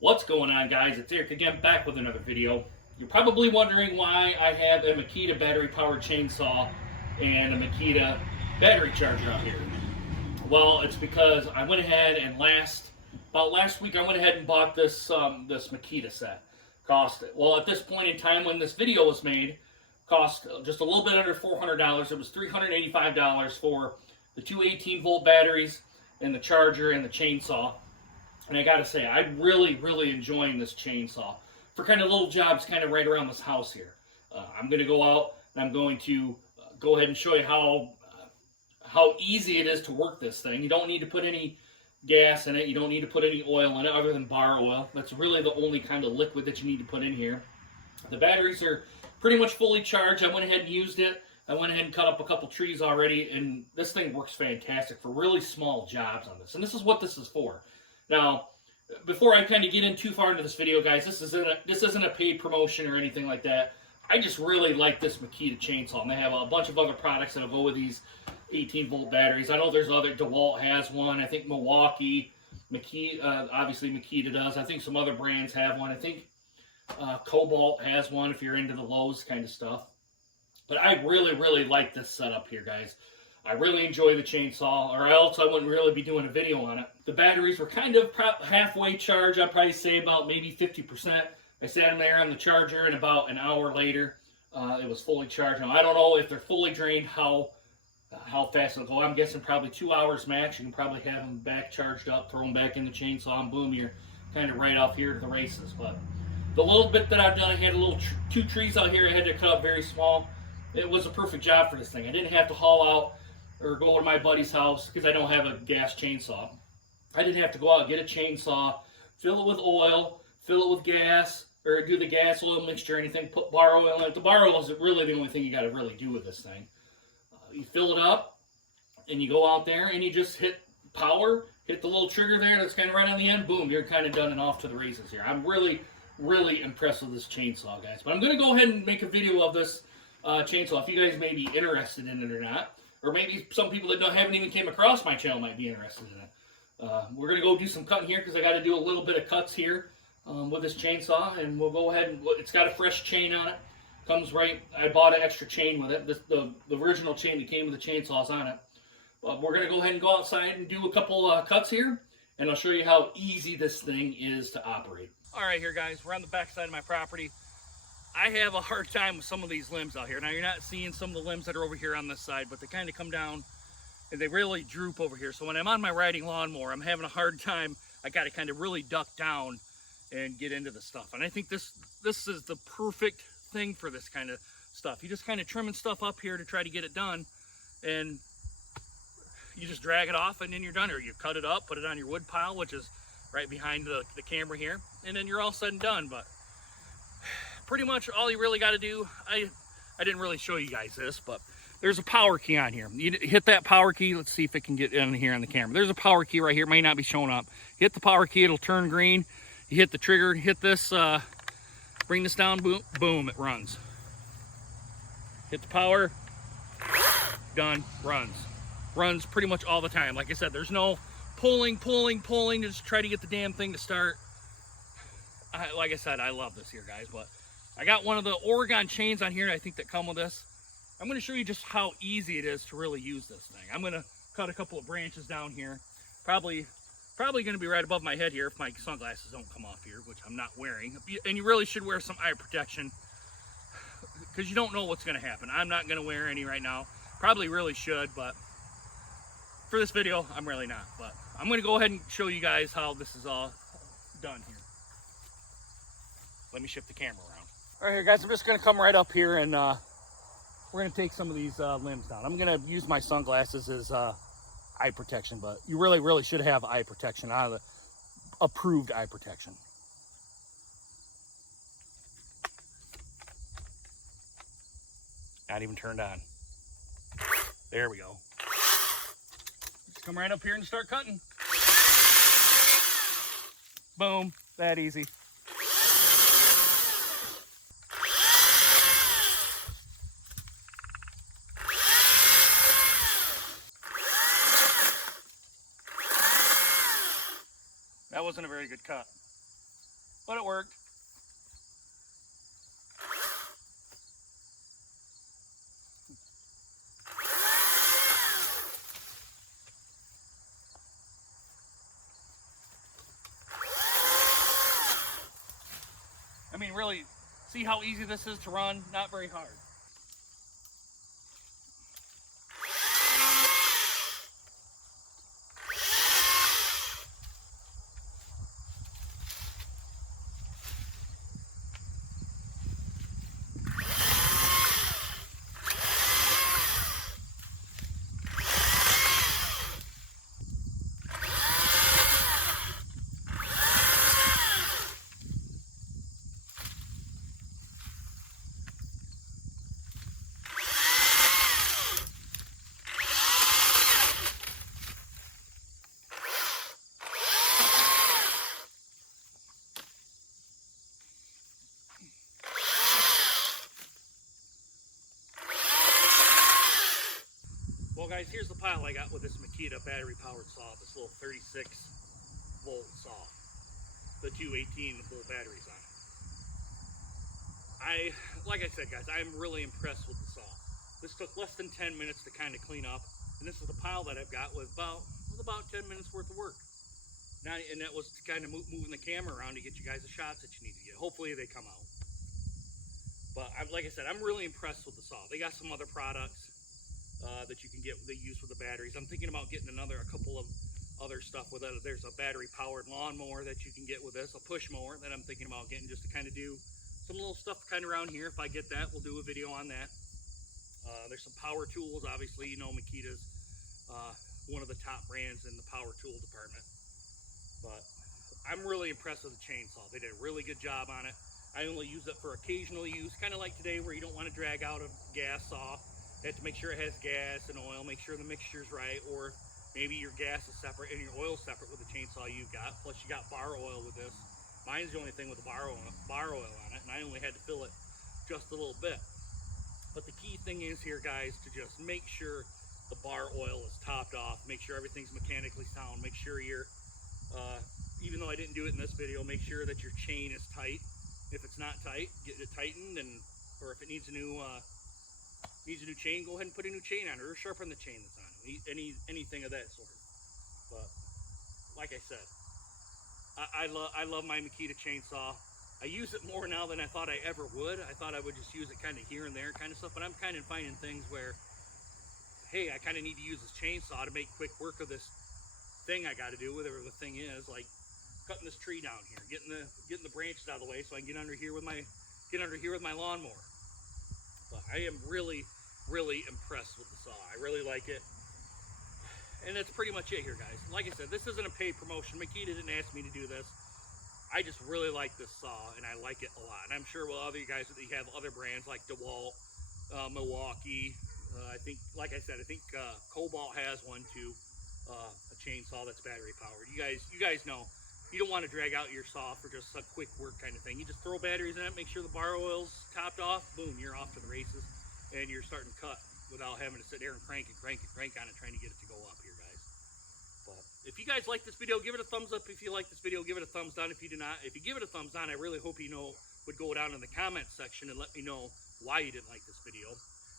What's going on, guys? It's Eric again, back with another video. You're probably wondering why I have a Mikita battery powered chainsaw and a Mikita battery charger out here. Well, it's because I went ahead and about last week I went ahead and bought this Mikita set. Well, at this point in time when this video was made, cost just a little bit under $400. It was $385 for the two 18-volt batteries and the charger and the chainsaw. And I gotta say, I'm really enjoying this chainsaw for kind of little jobs kind of right around this house here. I'm going to go out and I'm going to go ahead and show you how easy it is to work this thing. You don't need to put any gas in it. You don't need to put any oil in it other than bar oil. That's really the only kind of liquid that you need to put in here. The batteries are pretty much fully charged. I went ahead and used it. I went ahead and cut up a couple trees already, and this thing works fantastic for really small jobs on this. And this is what this is for. Now, before I kind of get in too far into this video, guys, this isn't a paid promotion or anything like that. I just really like this Mikita chainsaw, and they have a bunch of other products that'll go with these 18-volt batteries. I know there's other, DeWalt has one. I think Milwaukee, Mikita, obviously Mikita does. I think some other brands have one. I think Cobalt has one if you're into the Lowe's kind of stuff. But I really like this setup here, guys. I really enjoy the chainsaw, or else I wouldn't really be doing a video on it. The batteries were kind of halfway charged. I'd probably say about maybe 50%. I sat them there on the charger, and about an hour later, it was fully charged. Now, I don't know if they're fully drained, how fast it'll go. I'm guessing probably 2 hours max. You can probably have them back charged up, throw them back in the chainsaw, and boom, you're kind of right off here to the races. But the little bit that I've done, I had two trees out here I had to cut up very small. It was a perfect job for this thing. I didn't have to haul out or go to my buddy's house because I don't have a gas chainsaw. I didn't have to go out and get a chainsaw, fill it with oil, fill it with gas, or do the gas oil mixture or anything, put bar oil in it. The bar oil is really the only thing you got to really do with this thing. You fill it up, and you go out there, and you just hit power, hit the little trigger there that's kind of right on the end, boom, you're kind of done and off to the races here. I'm really impressed with this chainsaw, guys. But I'm going to go ahead and make a video of this chainsaw if you guys may be interested in it or not. Or maybe some people that haven't even came across my channel might be interested in it. We're going to go do some cutting here because I got to do a little bit of cuts here with this chainsaw. And we'll go ahead and, it's got a fresh chain on it. Comes right, I bought an extra chain with it. The original chain that came with the chainsaw's on it. But we're going to go ahead and go outside and do a couple cuts here. And I'll show you how easy this thing is to operate. All right, here guys, we're on the back side of my property. I have a hard time with some of these limbs out here. Now, you're not seeing some of the limbs that are over here on this side, but they kind of come down and they really droop over here. So when I'm on my riding lawnmower, I'm having a hard time. I got to kind of really duck down and get into the stuff. And I think this is the perfect thing for this kind of stuff. You just kind of trimming stuff up here to try to get it done, and you just drag it off and then you're done. Or you cut it up, put it on your wood pile, which is right behind the camera here, and then you're all said and done. But pretty much all you really got to do, I didn't really show you guys this, but there's a power key on here. You hit that power key. Let's see if it can get in here on the camera. There's a power key right here. It may not be showing up. Hit the power key, it'll turn green. You hit the trigger, hit this, bring this down, boom, boom, it runs. Hit the power, done, runs. Runs pretty much all the time. Like I said, there's no pulling to just try to get the damn thing to start. Like I said, I love this here, guys, but I got one of the Oregon chains on here, I think, that come with this. I'm going to show you just how easy it is to really use this thing. I'm going to cut a couple of branches down here. Probably going to be right above my head here if my sunglasses don't come off here, which I'm not wearing. And you really should wear some eye protection because you don't know what's going to happen. I'm not going to wear any right now. Probably really should, but for this video, I'm really not. But I'm going to go ahead and show you guys how this is all done here. Let me shift the camera around. All right, here, guys, I'm just going to come right up here, and we're going to take some of these limbs down. I'm going to use my sunglasses as eye protection, but you really should have eye protection, out of the approved eye protection. Not even turned on. There we go. Just come right up here and start cutting. Boom, that easy. That wasn't a very good cut. mean, really, see how easy this is to run? Not very hard. Well guys, here's the pile I got with this Mikita battery powered saw, this little 36 volt saw. The two 18-volt batteries on it. Like I said guys, I'm really impressed with the saw. This took less than 10 minutes to kind of clean up, and this is the pile that I've got with about 10 minutes worth of work. Now, and that was to kind of moving the camera around to get you guys the shots that you need to get. Hopefully they come out. But like I said, I'm really impressed with the saw. They got some other products that you can get that use with the batteries. I'm thinking about getting a couple of other stuff with it. There's a battery powered lawnmower that you can get with this, a push mower that I'm thinking about getting just to kind of do some little stuff kind of around here. If I get that, we'll do a video on that. There's some power tools. Obviously, you know, Mikita's one of the top brands in the power tool department. But I'm really impressed with the chainsaw. They did a really good job on it. I only use it for occasional use, kind of like today where you don't want to drag out a gas saw. You have to make sure it has gas and oil, make sure the mixture's right, or maybe your gas is separate and your oil separate with the chainsaw you've got. Plus you got bar oil with this. Mine's the only thing with the bar oil on it, and I only had to fill it just a little bit. But the key thing is here, guys, to just make sure the bar oil is topped off, make sure everything's mechanically sound, make sure you're, even though I didn't do it in this video, make sure that your chain is tight. If it's not tight, get it tightened, or if it needs a new chain, go ahead and put a new chain on it, or sharpen the chain that's on it, anything of that sort. But like I said, I love my Mikita chainsaw. I use it more now than I thought I ever would. I thought I would just use it kind of here and there kind of stuff, but I'm kind of finding things where, hey, I kind of need to use this chainsaw to make quick work of this thing I got to do, whatever the thing is, like cutting this tree down here, getting the branches out of the way so I can get under here with my lawnmower. But I am really impressed with the saw. I really like it. And that's pretty much it here, guys. Like I said, this isn't a paid promotion. Makita didn't ask me to do this. I just really like this saw, and I like it a lot. And I'm sure with other guys that have other brands like DeWalt, Milwaukee. I think, like I said, I think Cobalt has one too, a chainsaw that's battery powered. You guys know, you don't want to drag out your saw for just a quick work kind of thing. You just throw batteries in it, make sure the bar oil's topped off, boom, you're off to the races, and you're starting to cut without having to sit there and crank on it, trying to get it to go up here, guys. But if you guys like this video, give it a thumbs up. If you like this video, give it a thumbs down. If you do not, if you give it a thumbs down, I really hope would go down in the comments section and let me know why you didn't like this video.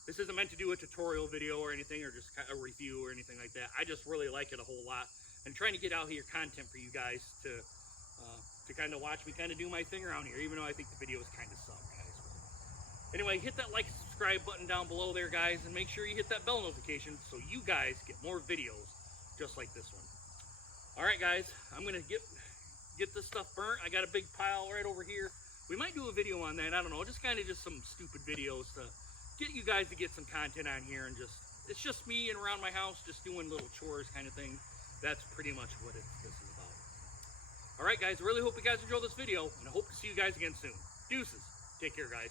This isn't meant to do a tutorial video or anything, or just a review or anything like that. I just really like it a whole lot, and trying to get out here content for you guys to kind of watch me kind of do my thing around here, even though I think the videos kind of suck, guys. But anyway, hit that like and subscribe button down below there, guys, and make sure you hit that bell notification so you guys get more videos just like this one. All right, guys, I'm gonna get this stuff burnt. I got a big pile right over here. We might do a video on that. I don't know, just some stupid videos to get you guys to get some content on here, and it's just me and around my house just doing little chores kind of thing. That's pretty much what this is about. All right, guys, I really hope you guys enjoyed this video, and I hope to see you guys again soon. Deuces. Take care, guys.